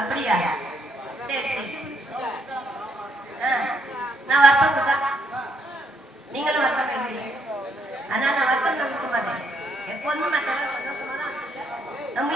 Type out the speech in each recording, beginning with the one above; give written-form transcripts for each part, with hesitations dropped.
அப்படியா? சரி சரி. நான் வருத்தம் கொடுத்தா நீங்களும் வருத்தம் கேட்குறீங்க. ஆனா நான் வருத்தம் கொடுக்க மாட்டேன். எப்போதும் மற்றவங்க சந்தோஷமா தான் நம்ம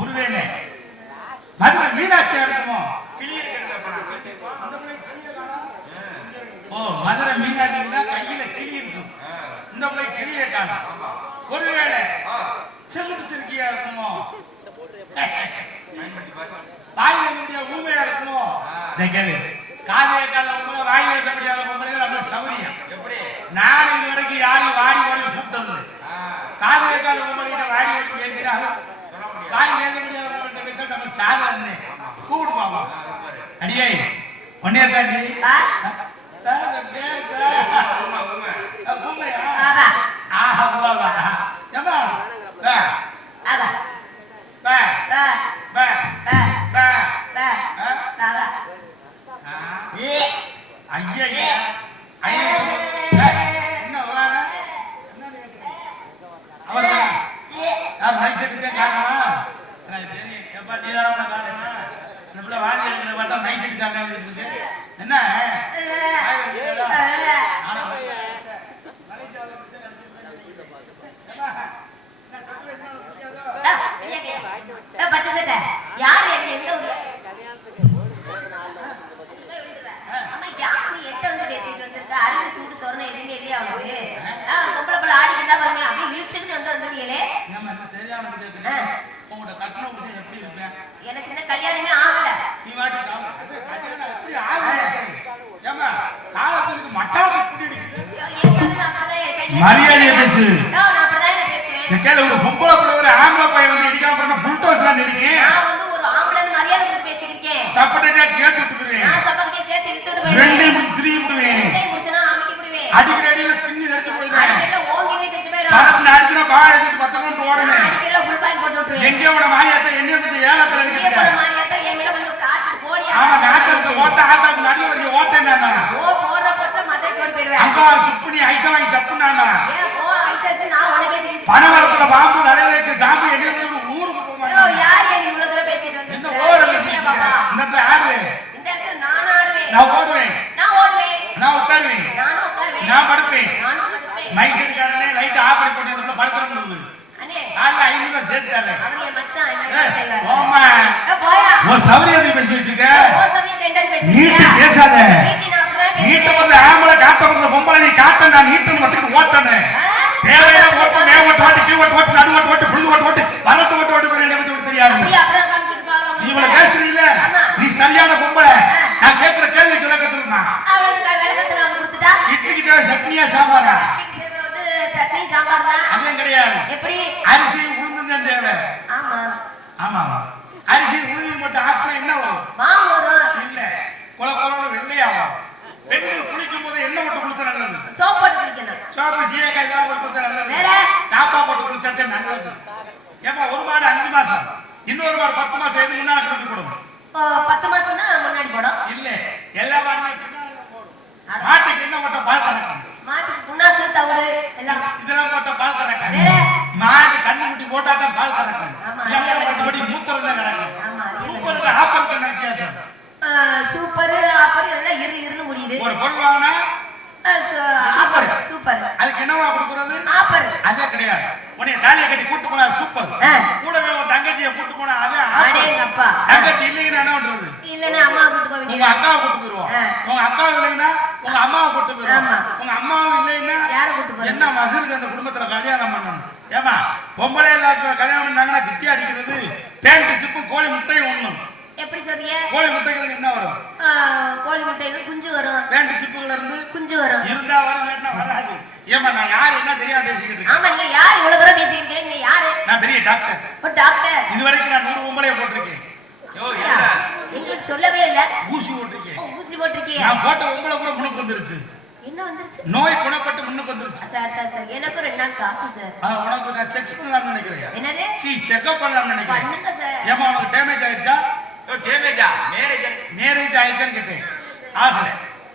ஒருவேளை மதுரை மீனாட்சியா இருக்குமோ? ஓ, மதுரை மீனாட்சி கையில கிளி இருக்கும், இந்த பிள்ளை கிளிய காணும். ஒருவேளை செல்லுத்திருக்கியா இருக்குமோ? வாயில முடிய ஊமையா இருக்குமோ? காதைய கால உங்களை வாய் வைக்க முடியாத பொம்பளை நம்ம சௌரியம். எப்படி நான் இது வரைக்கும் யாரையும் வாடி வாடி கூப்பிட்டது காதைய கால பொம்பளை வாடி வச்சு பேசுறாங்க. வாய் பேச முடியாத பேச நம்ம சாதாரண கூப்பிடு பாப்பா. அடியே ஒன்னே தாண்டி என்ன யார் எந்த ஊர்ல எட்ட வந்து பேசிட்டு வந்திருக்க? அருவி சூடு சொரணை எதுவுமே இல்லையா அவனுக்கு? பொம்பளை பிள்ளை ஆடிக்கிட்டா பாருங்க, அப்படியே இழுச்சுட்டு வந்து வந்துருக்கீங்களே. எனக்கு என்ன கல்யாணமே ஆகல. மரியாதை பணவரத்துல பாம்பு தலைவருக்கு ஜாம்பு ஊருக்கு அப்படியா பாப்பா? இந்த இடத்துல ஆடு. இந்த இடத்துல நான் ஆடுவேன். நான் ஓடுவேன். நான் ஓடுவேன். நான் உட்காருவேன். நானும் உட்காருவேன். நான் படுப்பேன். நானும் படுப்பேன். மைசூர்காரனே லைட் ஆஃப் பண்ணி போட்டு இடத்துல படுத்துறது. அண்ணே காலைல 5 ரூபாய் சேர்த்தாலே. அவர் என் மச்சான் என்ன செய்வார்? ஓமா. போயா. ஓ சௌரியத்தை பேசிட்டு இருக்க. ஓ சௌரியத்தை என்ன பேசிட்டு நீட்டு இருக்க? பேசாத. நீட்டி நான் அப்படிதான் நீட்டு பேசுறேன். வந்து ஆம்பளை காட்ட வந்து பொம்பளை நீ காட்ட நான் நீட்டுன்னு வச்சுட்டு ஓட்டனே. தேவையான ஓட்டு மே ஓட்டு ஓட்டு கீ ஓட்டு ஓட்டு நடு ஓட்டு ஓட்டு புழுது ஓட்டு ஓட்டு வரட்டு ஓட்டு ஓட்டு போய் எனக்கு ஓட்டு தெரியாது. அப்படியே அப்படியே காமிச்சிட்டு பாருங்க. நீ இவள பேசுறீல நீ சரியான பொம்பளை. நான் கேக்குற கேள்விக்கு விளக்கத்துமா. அவளுக்கு விளக்கத்துல வந்து கொடுத்துட்டா இட்லிக்கு தேவை சட்னியா சாம்பாரா? இட்லிக்கு தேவை வந்து சட்னி சாம்பார் தான். அதுவும் கிடையாது. எப்படி? அரிசி உளுந்து தான் தேவை. ஆமா ஆமா அரிசி உளுந்து மட்டும் ஆக்கினா என்ன வரும்? மாவு வரும். இல்ல கொல கொலோட வெள்ளையாகும். பெண்கள் குளிக்கும் போது என்ன மட்டும் குளிச்சா நல்லது? சோப் போட்டு குளிக்கணும். சோப்பு சீயக்காய் தான் குளிச்சா நல்லது. வேற காப்பா போட்டு குளிச்சா நல்லது. ஏமா ஒரு மாடு 5 மாசம் இன்னொரு மாடு 10 மாசம் எது முன்னாடி குளிக்க போடும்? 10 மாசம் தான் முன்னாடி போடும். இல்ல எல்லா மாடுமே பின்னாடி போடும். மாட்டுக்கு என்ன மட்டும் பால் கறக்கும். மாட்டுக்கு புண்ணாக்கு தவிடு எல்லாம் இதெல்லாம் போட்ட பால் கறக்கும். வேற மாடு கண்ணு முட்டி போட்டா தான் பால் கறக்கும். ஆமா, ஏமா மற்றபடி மூத்திரம் தான் கறக்கும். ஆமா சூப்பருக்கு ஆப்பருக்கு என்ன வித்தியாசம்? சூப்பர் ஆப்பர் எல்லாம் இருன்னு முடியுது. ஒரு பொருள் வாங்கினா ஆப்பர் சூப்பர். அதுக்கு என்னவா கொடுக்குறது? ஆப்பர். அதே கிடையாது. உன்னை தாலியை கட்டி கூட்டு போனா சூப்பர். கூடவே உன் தங்கச்சியை கூட்டு போனா அதே அடேங்கப்பா. தங்கச்சி இல்லைன்னா என்ன பண்றது? இல்லன்னா அம்மா கூட்டு போக உங்க வேண்டியது. அக்காவை கூட்டு போயிருவோம். உங்க அக்காவை இல்லைன்னா உங்க அம்மாவை கூட்டு போயிருவோம். ஆமா. உங்க அம்மாவும் இல்லைன்னா யாரை கூட்டு போறது? என்ன மசருக்கு அந்த குடும்பத்துல கல்யாணம் பண்ணணும்? ஏமா பொம்பளை எல்லாத்துல கல்யாணம் பண்ணாங்கன்னா கிட்டி அடிக்கிறது பேண்ட் சிப்பு கோழி முட்டையும் ஒண்ணும். எப்படி சொல்றீங்க? கோழி முட்டைகளுக்கு என்ன வரும்? கோழி முட்டையில குஞ்சு வரும். பேண்ட் சிப்புல இருந்து குஞ்சு வரும். இருந்தா வரும் இல்லைன்னா வராது. ஏமா நான் யாரு என்ன தெரியாம பேசிக்கிட்டு இருக்கேன். ஆமா நீங்க யார் இவ்வளவு தூரம் பேசிக்கிட்டு இருக்கீங்க? நீங்க யாரு? நான் பெரிய டாக்டர். ஒரு டாக்டர். இதுவரைக்கும் நான் 100 பொம்பளைய போட்டிருக்கேன். எங்களுக்கு சொல்லவே இல்ல. ஊசி போட்டிருக்கேன். ஊசி போட்டிருக்கீங்க. நான் போட்ட பொம்பளை கூட முன்னுக்கு வந்துருச்சு. என்ன வந்துருச்சு? நோய் குணப்பட்டு முன்னுக்கு வந்துருச்சு. சார் எனக்கு 2 நாள் காசு சார். உனக்கு நான் செக் பண்ணலாம்னு நினைக்கிறேன். என்னது? செக்அப் பண்ணலாம்னு நினைக்கிறேன். பண்ணுங்க சார். ஏமா உனக்கு டேமேஜ் ஆயிடுச்சா? டேமேஜா? மேரேஜ் ஆயிடுச்சான்னு கேட்டேன். ஆகல.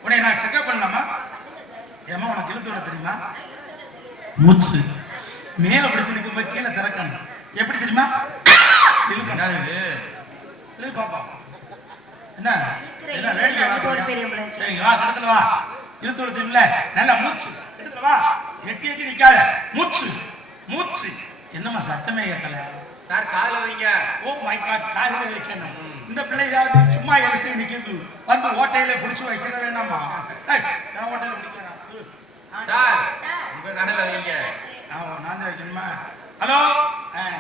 உன்னை நான் செக்அப் பண்ணலாமா? ஏமா உனக்கு இழுத்து விட தெரியுமா? மூச்சு மேல பிடிச்சிருக்கும் போய் கீழே திறக்கணும். எப்படி தெரியுமா? இழுக்க பாப்பா. என்ன என்ன வேடிக்கை? சரி வா கடத்துல வா. இழுத்து விட தெரியுமில்ல? நல்லா மூச்சு எடுத்து வா. எட்டி எட்டி நிக்காத. மூச்சு மூச்சு. என்னம்மா சத்தமே கேட்கல? சார் காதுல வைங்க. ஓ மை காட் காதுல வைக்கணும். இந்த பிள்ளையாவது சும்மா எழுப்பி நிக்குது. வந்து ஓட்டையில பிடிச்சு வைக்கிற வேண்டாமா? நான் ஓட்டையில பிடிக்கிறேன். சார் உங்க காதுல வைங்க. நான் தான் வைக்கணுமா? ஹலோ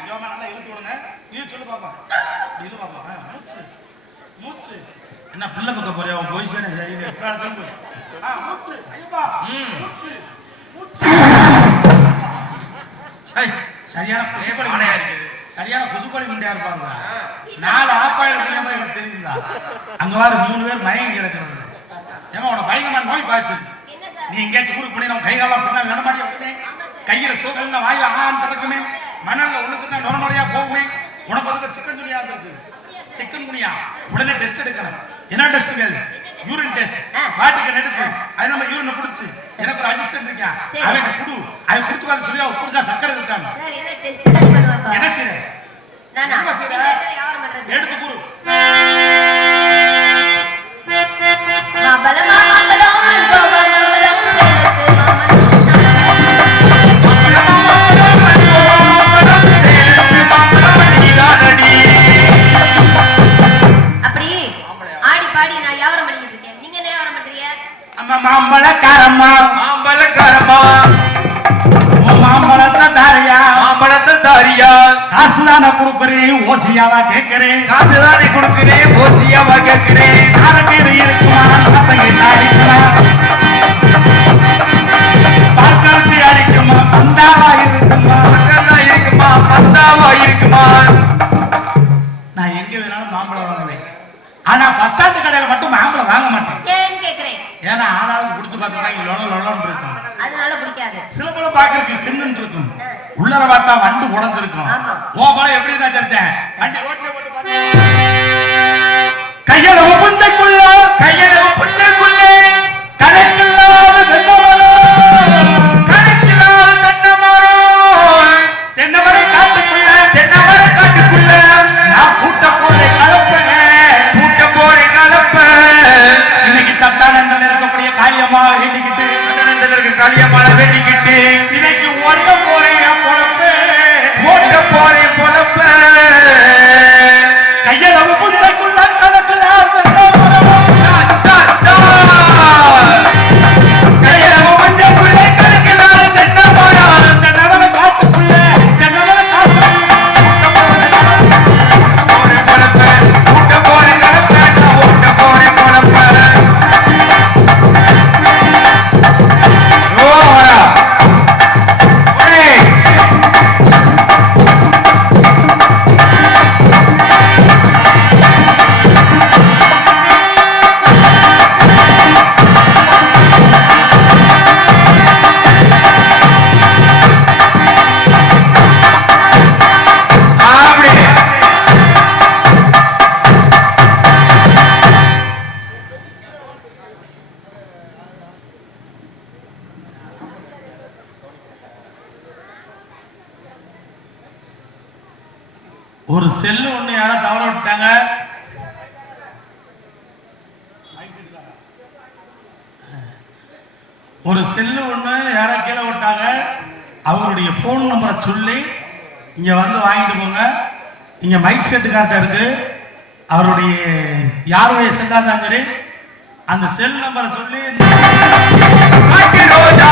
யோமா நல்லா இழுத்து விடுங்க. நீ சொல்லு பாப்பா. இழு பாப்பா. மூச்சு மூச்சு. என்ன பிள்ளை பக்க போறியா? உன் பொசிஷனே சரியில்லை. திரும்ப மூச்சு. ஐயப்பா மூச்சு மூச்சு. சரியான ஆடையா இருக்குது. சரியான குசுப்பலி முண்டையா இருப்பாங்க. 4 ஆப்பாயிரம் திரும்ப எனக்கு தெரியுங்களா? அங்க வாரு 3 பேர் மயங்கி கிடக்கிறது. ஏமா உன பயங்கரமான நோய் பாய்ச்சு. நீ எங்கேயாச்சும் ஊருக்கு போய் நம்ம கைகாலம் பின்னால் நடமாடி விட்டுமே. கையில சோகல்ல வாயில ஆன் திறக்குமே. மணல்ல ஒண்ணுக்கு தான் நொரநொறையா போகுமே. உனக்கு வந்து சிக்கன் குனியா இருக்கு. சிக்கன் குனியா உடனே டெஸ்ட் எடுக்கணும். என்ன டெஸ்ட் கேளு? Urine test. வாட்டுக்கு எடுத்து அது நம்ம யூரின் குடிச்சு எனக்கு ஒரு அசிஸ்டன்ட் இருக்கா. அவன் குடு. அவன் குடிச்சு பார்த்து சொல்லியா உப்புக்கா சக்கரை இருக்காங்க. சார் என்ன டெஸ்ட் தான் பண்ணுவாங்க? என்ன செய்ற? நானா யார் பண்றது? எடுத்து குடு. மாபலமா மாபலம் கோபலம் சேலத்து மாமன் அப்படி ஆடி பாடி நான் வியாபாரம் பண்ணிட்டு இருக்கேன். நீங்க என்ன வியாபாரம் பண்றீங்க? அம்மா மாம்பழக்காரம்மா மாம்பழக்காரமா மாம்பழத்தை தாரியா மாம்பழத்தை தாரியா காசுதான கொடுக்குறேன் ஓசியாவா கேட்கிறேன். காசுதானே கொடுக்கிறேன் ஓசியாவா கேட்கிறேன். காரக்கீரை இருக்குமா இருக்குமா பார்க்கறதுக்கு அடிக்குமா பந்தாவா இருக்குமா பக்கம்தான் இருக்குமா பந்தாவா இருக்குமா? நான் எங்க வேணாலும் மாம்பழம் வாங்குவேன். ஆனா பஸ் ஸ்டாண்டு கடையில மட்டும் மாம்பழம் வாங்க மாட்டேன். ஏன்னு கேக்குறேன். ஏன்னா ஆளாளுக்கு குடிச்சு பார்த்தா இங்க லொலன்னு இருக்கும். அதனால பிடிக்காது. சில பழம் பாக்குறதுக்கு கிண்ணுன்னு இருக்கும். உள்ளர பார்த்தா வண்டு உடஞ்சிருக்கும். ஆமா. ஓ பழம் எப்படி தான் தெரிஞ்சேன். வண்டி ரோட்ல போட்டு பார்த்தேன். கையளவு புண்டைக்குள்ள கையளவு புண்ணுக்குள்ளே கணக்கில்லாத தென்னமரம் கணக்கில்லாத தென்னமரம் தென்னமரை காட்டுக்குள்ள தென்னமர காட்டுக்குள்ள நான் கூட்ட போதை கலப்பனே வேண்டிக்கிட்டு அண்ணனுக்கு காளியம்மாளை வேண்டிக்கிட்டு இன்னைக்கு ஓட்ட போறேன் என் பொழப்பு ஓட்ட போறேன் பொழப்ப கையில புள்ளைக்குள்ள கணக்கலாம் கையில மஞ்சள் பிள்ளை கணக்கெல்லாம் தென்ன போறான் தென்னவன காத்துக்குள்ள தென்னவன பொழப்ப ஓட்ட போறேன் கணப்ப நான் ஓட்ட போறேன் பொழப்ப ஓடா ஒரு செல்லு ஒண்ணு யாரோ தவற விட்டாங்க. ஒரு செல்லு ஒண்ணு யாரோ கீழே விட்டாங்க. அவருடைய போன் நம்பரை சொல்லி இங்க வந்து வாங்கிட்டு போங்க. இங்க மைக் செட்டு கார்ட்ட இருக்கு. அவருடைய யாருடைய செல்லா இருந்தாலும் சரி அந்த செல் நம்பரை சொல்லி காட்டு ரோஜா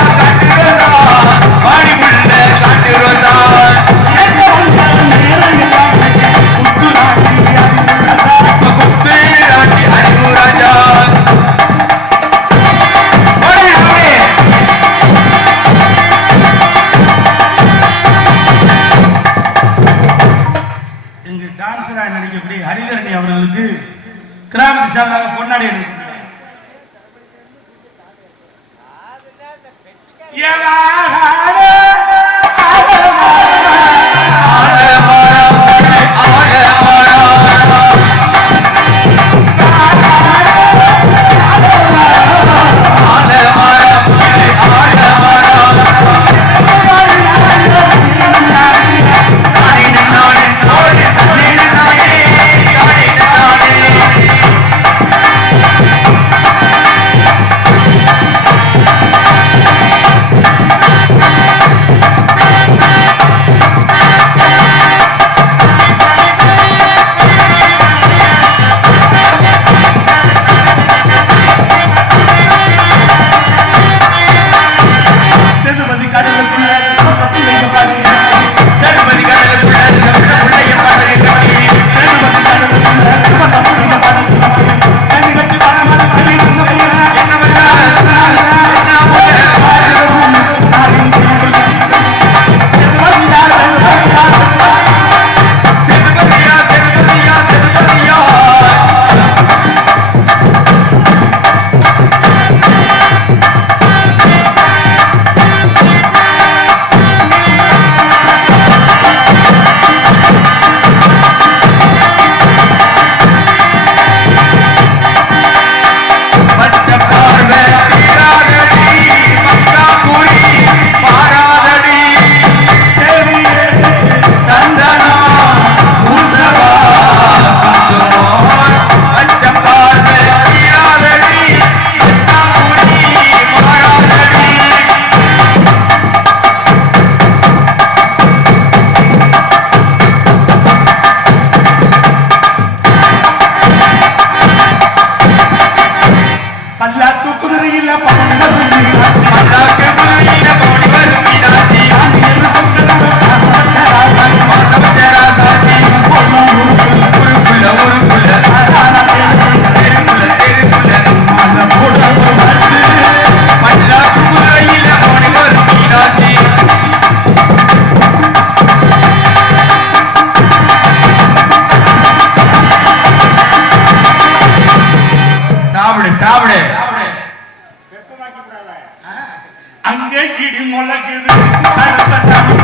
வாடி முள்ள காட்டு ரோஜா இங்கு டான்ஸராக நடிக்கக்கூடிய ஹரிதரணி அவர்களுக்கு கிராமத்து சார்பாக கொண்டாடி அங்கே இடி முழக்குது கருப்பசாமி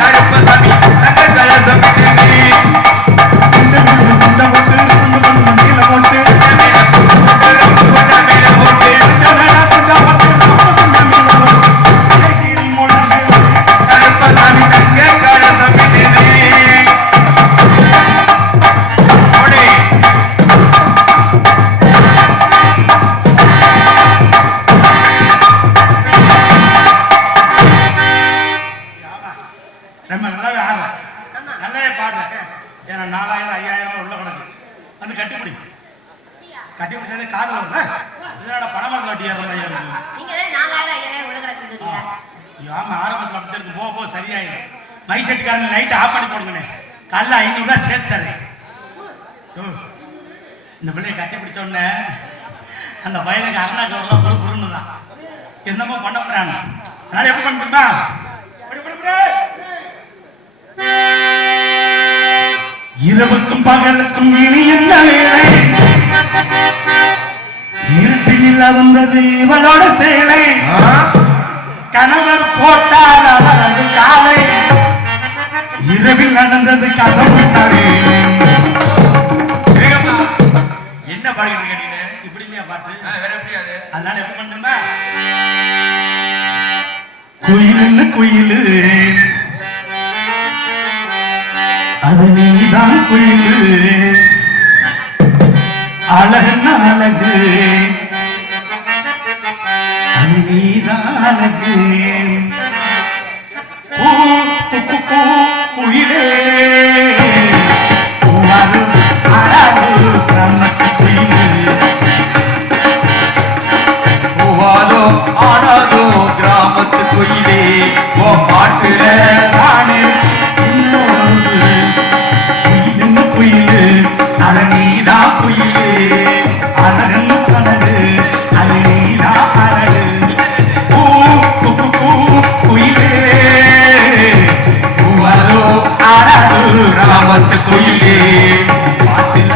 கருப்பசாமி தங்க கலசம் கட்டி பிடிச்சதே காதல் வருது. இதனால பணமரத்தில் வட்டி ஏற மாதிரியா இருக்கு. நீங்க 4000 5000 உள்ள கிடக்கு சொல்றீங்க. ஆமா, ஆரம்பத்தில் அப்படி இருக்கு. போக போக சரியாயிடும். மைக் செட்டுக்காரங்க நைட்டு ஆஃப் பண்ணி போடுங்கண்ணே. காலைல 500 ரூபா சேர்த்தாரு. இந்த பிள்ளைய கட்டி பிடிச்ச உடனே அந்த பையனுக்கு அருணாச்சலம் குறுன்னு தான் என்னமோ பண்ண போறாங்க. அதனால எப்படி பண்ணுறா இரவுக்கும் பகலுக்கும் இனி என்ன வேலை, இருட்டில் வந்தது இவளோட சேலை, கணவர் போட்டார் அவரது காலை, இரவில் நடந்தது கசப்பு தலை. என்ன பாட்டு கேட்டீங்க? இப்படி இல்லையா பாட்டு? வேற எப்படி அது? அதனால எப்படி பண்ணுமா, குயிலுன்னு குயிலு அது நீதான் குயிலு, அழகுன்னு அழகு அது நீதான் அழகு, குயிலே அழகு கிராமத்து குயிலு, பூவாதோ ஆடாதோ கிராமத்து குயிலே, ஓ பாட்டுல தானே குயிலுன்னு குயிலு அது நீதான் குயிலு, அழகுன்னு அழகு அது நீதான் அழகு, குயிலே பூவாதோ ஆடாதோ கிராமத்து குயிலே, பாட்டுல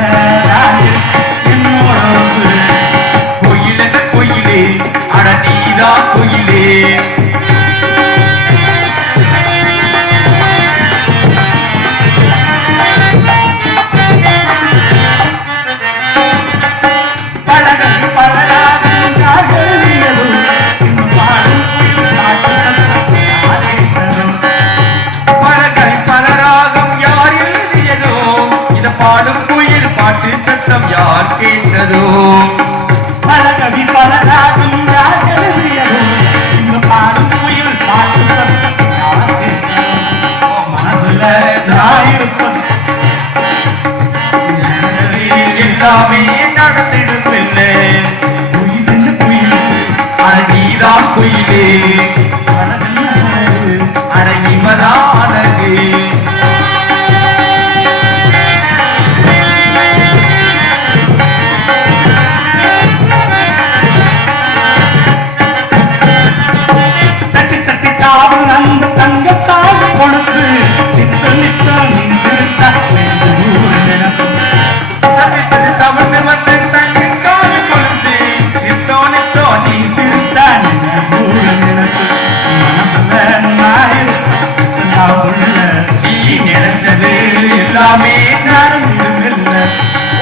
தானே என்னோட குயில் என்ன குயிலே, அட நீதான் குயிலே. பழகல் பழகாதும் காதலியதும் இந்த பாடும் குயில் பாட்டுதலும் பழகை பலராகம் யார் எழுதியதோ, இத பாடும் குயில் பாட்டு சத்தம் யார் கேட்டதோ, பழகவி பழகாதும் காதலியதும் இந்த பாடும் குயில் பாட்டுதலும் மனதுல நாயிருப்பது எல்லாமே நடந்திடும் இல்லை, குயிலுன்னு குயில் அட நீதான் குயிலே, அழகுன்னு அழகு அட இவதான் அழகு. தட்டி தட்டி தாவல் அந்த தங்கத்தால் கொடுத்து நித்த நித்த நீந்திருத்த நினைக்கும் தட்டி தட்டி தவழ்ந்து வந்து தங்கி காலு கொலுசு, நித்தோ நித்தோ நீ சிரித்த நினைக்கூறு நினைக்கும் மனசுல நாயிருந்தா உள்ள நீ நினைச்சது எல்லாமே நடந்திடுமில்ல,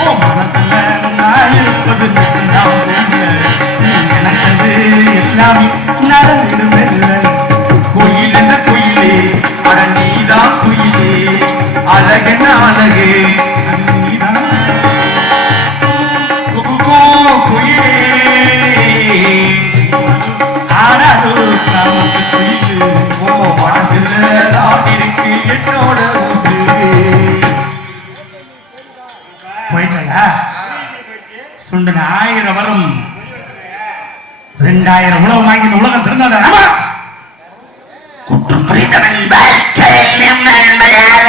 ஓ மனசுல நாயிருப்பது நினைந்தா உள்ள நீ நினைச்சது எல்லாமே நடந்திடுமில்ல, குயில் என்ன குயிலே, அட நீதான் குயிலே, அழகென்ன அழகு, அது நீதான் குயிலே. ஆடாதோ கிராமத்து குயிலு ஓ மனசுல தான் இருக்கு என்னோட ஊசு. போயிட்டா சுண்டன 1000 வரும் 2000 உலகம் வாங்கி இந்த உலகம் திறந்தாத குற்றம் புரிந்தவன் வாழ்க்கையில் நிம்மதி என்பதாக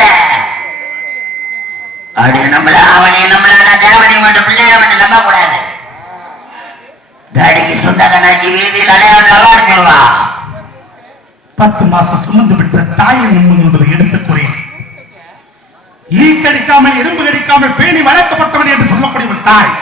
அப்படி அவனை நம்மளால தேவனை மட்டும் பிள்ளைய மட்டும் நம்ப கூடாது. தாடிக்கு சொந்தகனாக்கி வீதியில் அடையாளம் இருக்கவா 10 மாசம் சுமந்து விட்ட தாயின் உண்மை என்பதை எடுத்துக் கூறேன். ஈ கடிக்காமல் எறும்பு கடிக்காமல் பேணி வளர்க்கப்பட்டவன் என்று சொல்லக்கூடிய ஒரு தாய்,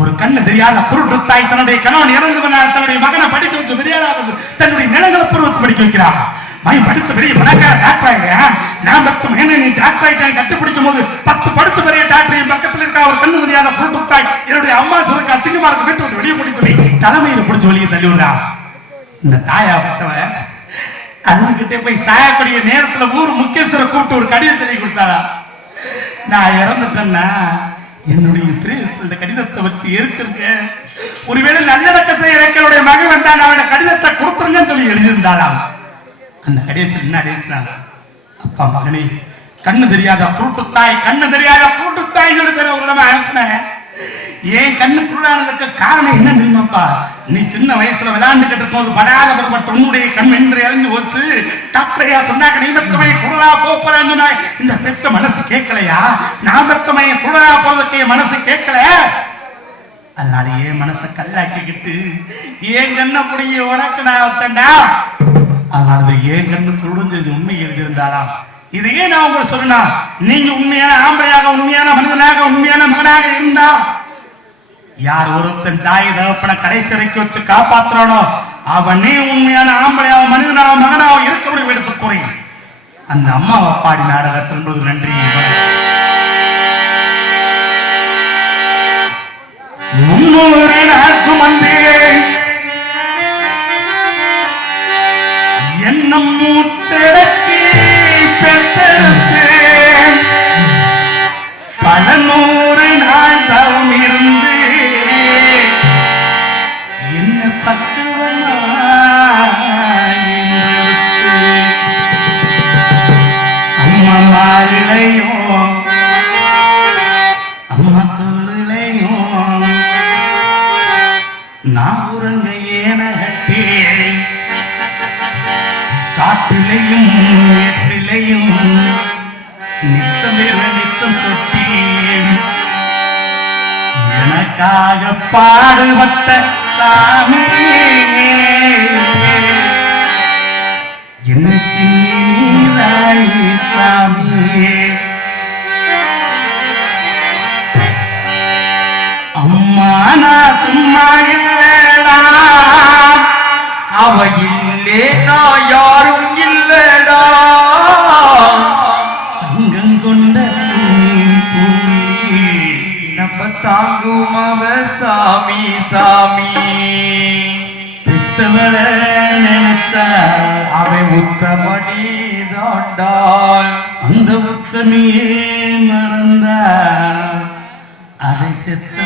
ஒரு கண்ணு தெரியாத குருட்டு தாய் தன்னுடைய கணவன் இறந்தவனால் தன்னுடைய மகனை படிக்க வச்சு பெரியாராவது தன்னுடைய நிலங்களை பருவத்து படிக்க வைக்கிறார். மகன் படிச்ச பெரிய பணக்கார டாக்டர் ஆகிறேன், நான் 10 மகனை நீ டாக்டர் ஆயிட்டான் கட்டுப்பிடிக்கும் போது 10 படிச்ச பெரிய டாக்டர் பக்கத்தில் இருக்க ஒரு கண்ணு தெரியாத குருட்டு தாய் என்னுடைய அம்மா சொல்லுக்கு அசிங்கமா இருக்க வீட்டு விட்டு வெளியே கூட்டி சொல்லி தலைமையில பிடிச்சு வெளியே தள்ளி விடுறா. இந்த தாயா பட்டவன் அதுகிட்டே போய் சாயக்கூடிய நேரத்துல ஊர் முக்கியஸ்தரை கூப்பிட்டு ஒரு கடிதத்தை எழுதி கொடுத்தாரா. நான் இறந்துட்டேன்னா என்னுடைய இந்த கடிதத்தை வச்சு எரிச்சிருக்கேன், ஒருவேளை நல்லடக்க செய்ய எங்களுடைய மகன் வந்தான் அவன கடிதத்தை கொடுத்துருங்கன்னு சொல்லி எழுதியிருந்தாளாம். அந்த கடிதத்தில் என்ன எழுதினாங்க, அப்பா மகனே கண்ணு தெரியாத கூட்டுத்தாய், கண்ணு தெரியாத கூட்டுத்தாய் ஒரு நம்ம அனுப்பினேன், என் கண்ணு குருடானதுக்கு காரணம் என்ன தெரியுமாப்பா? நீ சின்ன வயசுல விளையாண்டுகிட்டு இருக்கும் போது படாத பருவப்பட்ட உன்னுடைய கண் என்று இறங்கி வச்சு டாக்டரையா சொன்னாக்க நீ பெத்தமையை குருடா போறான்னு சொன்னா இந்த பெத்த மனசு கேட்கலையா? நான் பெத்தமையை குருடா போறதுக்கு என் மனசு கேட்கல. அதனால என் மனசை கல்லாக்கிக்கிட்டு என் கண்ணை புடிங்க உனக்கு நான் வந்தேன்டா. அதனால என் கண்ணு குருடுங்கிறது உண்மை எழுதியிருந்தாராம். இதையே நான் உங்களுக்கு சொன்னா, நீங்க உண்மையான ஆம்பளையாக, உண்மையான மனிதனாக, உண்மையான மகனாக இருந்தா யார் ஒருத்தன் தாய் தகப்பனை கடைசி வரைக்கும் வச்சு காப்பாத்துறானோ அவனே உண்மையான ஆம்பளையாக, மனிதனாக, மகனாக இருக்க முடியும் எடுத்துக்கோங்க. அந்த அம்மாவை பாடி நாடகத்தின் நன்றி. 300 நாள் சுமந்தே என்னும் மூச்சடக்கி பெற்றெடுத்தேன். பல 100 நாள் தவம் இருந்து என்ன பக்குவமா அம்மா மாறிலையும் அம்மா தொழிலையும் நான் உறங்க ஏன கட்டேன். காட்டிலையும் வீட்டிலையும் நித்தமே நித்தம் சொட்டேன். எனக்காக பாடுபட்ட சாமி எனக்கு நீதாய் சாமி. அம்மா நான் சும்மா இல்லடா, அவ இல்லே நான் யாரும் இல்லடா. தங்கம் கொண்ட நம்ம தாங்கும் அவ சாமி சாமி. பெத்தவள நினைச்சா அவை உத்தமணி தாண்டாள். அந்த உத்தமியே மறந்தா அதை செத்த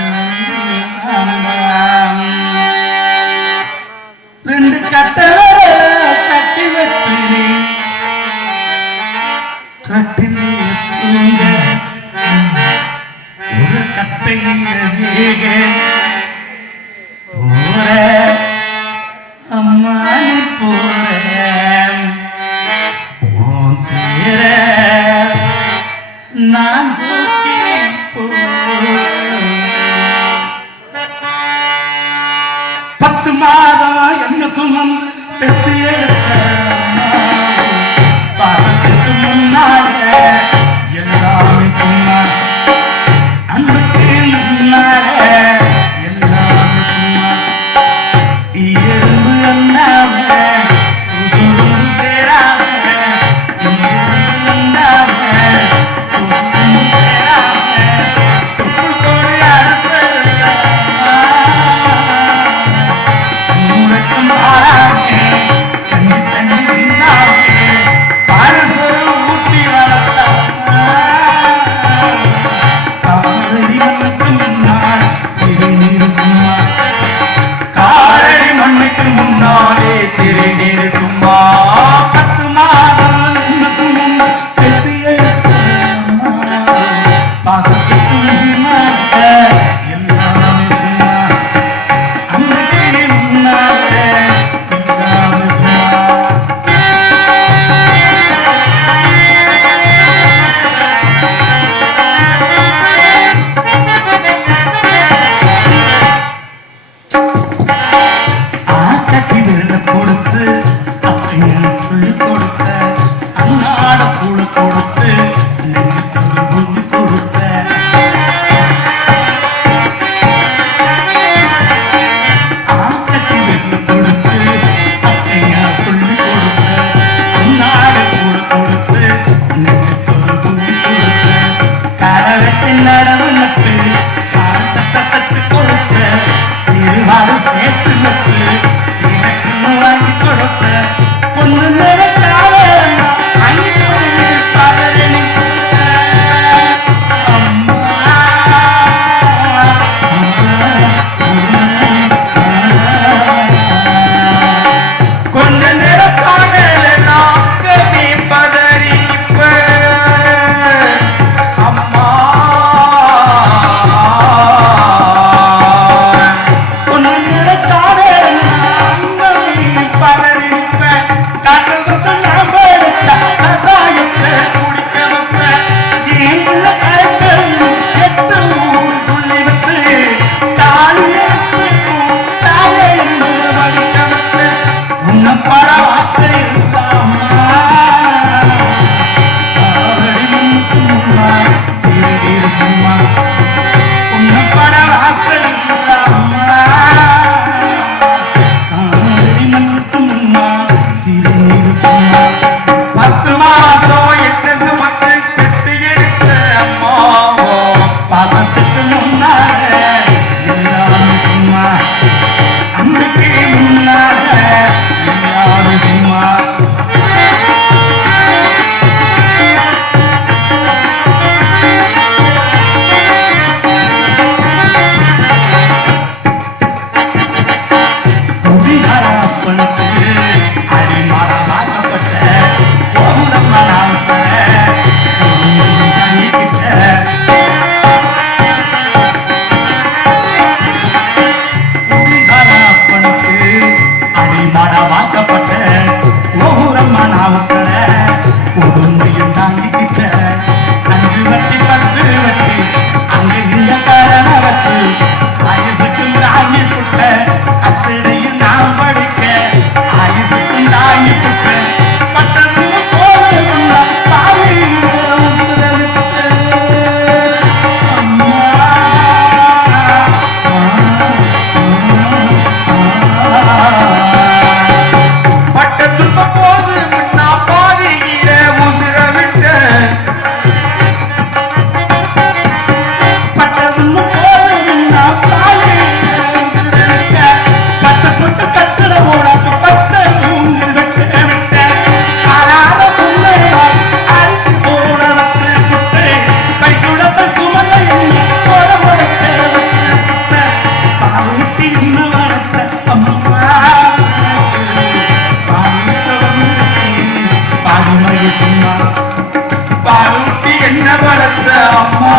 2 கட்டளை கட்டி வச்சு கட்டிலே தூங்க ஒரு கட்டையில வேக போற அம்மானு போற உன் தேர நான் தூக்கி போறேன். 10 மாதம் என்ன சுமந்து பெத்து எடுத்த பாசத்துக்கு முன்னால எல்லாமே சும்மா. அன்றைக்கு முன்னால எல்லாமே சும்மா. எறும்பு அண்ணாம உசுரும் சேராம, எறும்பு அண்ணாம உசுரும் சேராம, தொப்புள் கொடி அடுத்தெடுத்தா உனக்கும் ஆறாமே தண்ணி தண்ணி நின்னாமே பாரசோறு ஊட்டி வளர்த்தா. காலடி மண்ணுக்கு முன்னால் திருநீர் சும்மா, காலடி மண்ணுக்கு முன்னாலே திருநீர் சும்மா. 10 மாதம் என்னக்கு முன்ன பெத்து எடுத்த அம்மா. பாசத்துக்கு முன்னால எல்லாமே சும்மா. அன்னைக்கு முன்னால எல்லாமே சும்மா. ஆக்கட்டி விரல கொடுத்து அப்படியே சொல்லி கொடுத்த, அன்னாட கூட கொடுத்து நெஞ்சத்தோடு புள்ளி கொடுத்த. ஆக்கட்டி விரல கொடுத்து அப்படியே சொல்லி கொடுத்த, அன்னாட கூட கொடுத்து நெஞ்சத்தோடு புள்ளி கொடுத்த. கரவெட்டி நடவு நட்டு கால் சட்டை தட்டு கொடுத்த, இருவாடு சேர்த்து வச்சு எனக்கு வாங்கி கொடுத்த. பொண்ணு நினைக்காத அங்கே பதறி கொடுத்த. அம்மா கொஞ்ச நேரம் காணல நாங்க நீ பதறிப்ப. அம்மா வாக்கப்பட்ட ஓரம்மா நாவுக்கட உண்மையும் தாங்கிக்கிட்ட 5 வட்டி 10 வட்டி அங்க இந்த காரணவத்து ஆயுசுக்கும் தாங்கி புட்ட அத்தடையும் நான் படிக்க ஆயுசுக்கும் தாங்கி புட்ட பட்டதும் போதும் சாமி பட்டத்துக்கு போது நான் பாதியில உசிர விட்டேன் பட்டதும் போதும் நான் பாதி பட்ட தொட்டு கட்டட ஓடாது பத்த தூங்கு விட்டு விட்டேன் ஆறாத பொண்ணையால் அரிசி போட வச்சு புட்டு கைக்குழப்ப சுமந்த என்ன போட முடக்க வச்சு புட்ட பாவூட்டி இன்னும் வளர்த்த அம்மா பாடுமைய சும்மா பாலூட்டி என்ன வளர்த்த அம்மா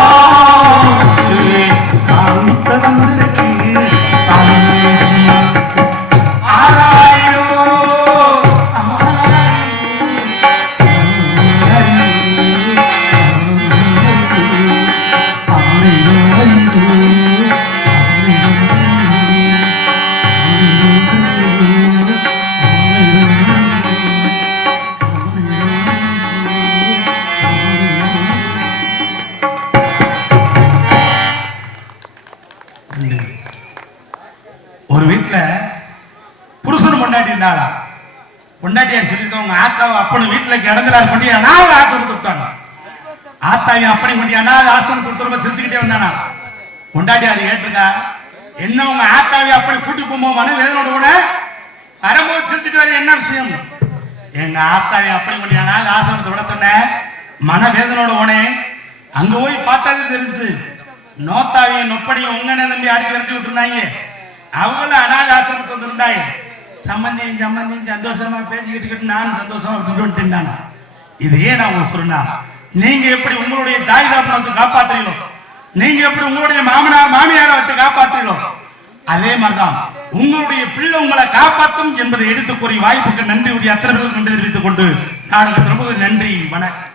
பாவுத்த வந்திருக்கு பாடுமைய சும்மா ஆராயோ ஒரு வீட்டுல புருஷன் பொண்டாட்டி இருந்தாளா பொண்டாட்டியார் சொல்லிருக்கவங்க ஆத்தாவை அப்பனு வீட்டுல கிடந்துறாரு பண்ணி நான் ஆத்திரம் கொடுத்தாங்க ஆத்தாவையும் அப்படி பண்ணி அண்ணாவது ஆத்திரம் கொடுத்துருப்ப சிரிச்சுக்கிட்டே வந்தானா பொண்டாட்டியார் ஏற்றுக்கா என்ன உங்க ஆத்தாவை அப்படி கூட்டி போகும்போது மன வேதனோட கூட வரும்போது சிரிச்சுட்டு வர என்ன விஷயம் எங்க ஆத்தாவை அப்படி பண்ணி அண்ணாவது ஆசிரமத்தை விட சொன்னேன் மன வேதனோட போனேன் அங்க போய் பார்த்தாலே தெரிஞ்சு நோத்தாவையும் நொப்படியும் உங்க நம்பி அடிச்சு விரட்டி விட்டுருந்தாங்க அவங்களும் அனாத ஆசிரமத்துக்கு வந்திருந்தாங்க சம்பந்தியும் சந்தோஷமா பேசிக்கிட்டு நானும் சந்தோஷமா விட்டுட்டு வந்துட்டேன். இது ஏன் நான் உங்களுக்கு சொன்னா நீங்க எப்படி உங்களுடைய தாய் தாப்பனை வச்சு காப்பாத்துறீங்களோ நீங்க எப்படி உங்களுடைய மாமியாரை வச்சு காப்பாத்துறீங்களோ அதே மாதிரிதான் உங்களுடைய பிள்ளை உங்களை காப்பாற்றும் என்பதை எடுத்துக் கூறிய வாய்ப்புக்கு நன்றி உடைய அத்தனை பேருக்கு நன்றி தெரிவித்துக் கொண்டு நாடுக்கு ரொம்ப நன்றி வணக்கம்.